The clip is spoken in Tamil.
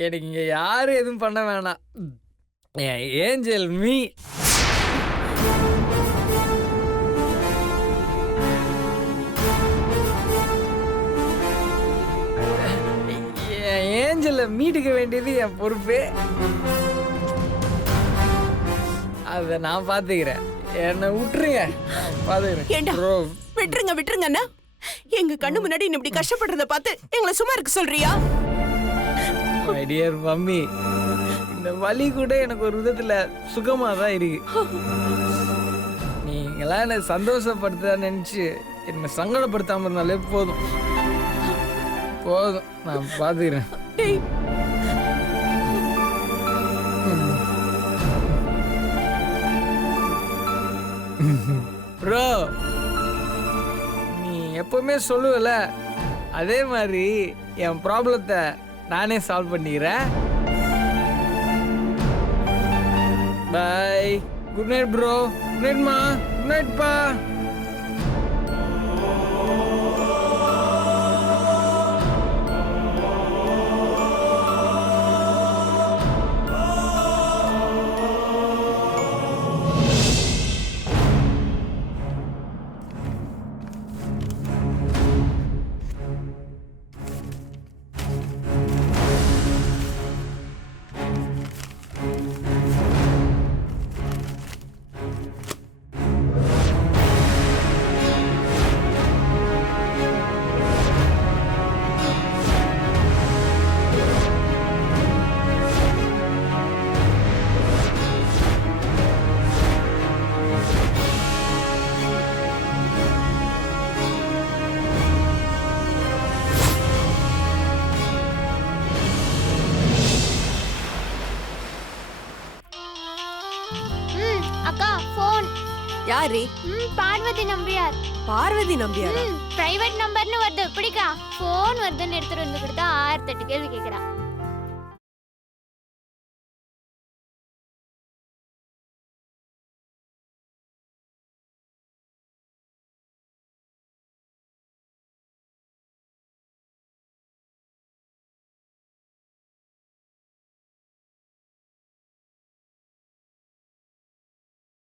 எனக்கு இங்க யாரும் எதுவும் பண்ண வேணாம். என் ஏஞ்சல் மீ. என் ஏஞ்சலை மீட்டுக்க வேண்டியது என் பொறுப்பு. அதை நான் பார்த்துக்கிறேன். என்னை விட்டுருங்க, ஏண்டா பார்த்துக்கிறேன். விட்டுருங்க விட்டுருங்கண்ணா. எங்க கண்ணு முன்னாடி நீ இப்படி கஷ்டப்படுறத பார்த்து எங்களை சும்மா இருக்க சொல்றியா? மை டியர் மம்மி, இந்த வலி கூட எனக்கு ஒரு விதத்துல சுகமா தான் இருக்கு. நீங்களாம் என்னை சந்தோஷப்படுத்த நினைச்சு என்னை சங்கடப்படுத்தாம இருந்தாலே போதும். போதும், நான் பாத்துக்கிறேன். டேய் ப்ரோ, நீ எப்பவுமே சொல்லுவல, அதே மாதிரி என் ப்ராப்ளத்தை நானே சால்வ் பண்ணிக்கிறேன். Bye. Good night bro. Good நைட்மா. குட் நைட்ப்பா. அக்கா ஃபோன். யாரு? பார்வதி நம்பியார். பார்வதி நம்பியாரா? பிரைவேட் நம்பர்னு வருது. பிடிக்கா ஃபோன் வருதுன்னு எடுத்துட்டு வந்து கொடுத்தா 1008 கேள்வி கேட்கறா.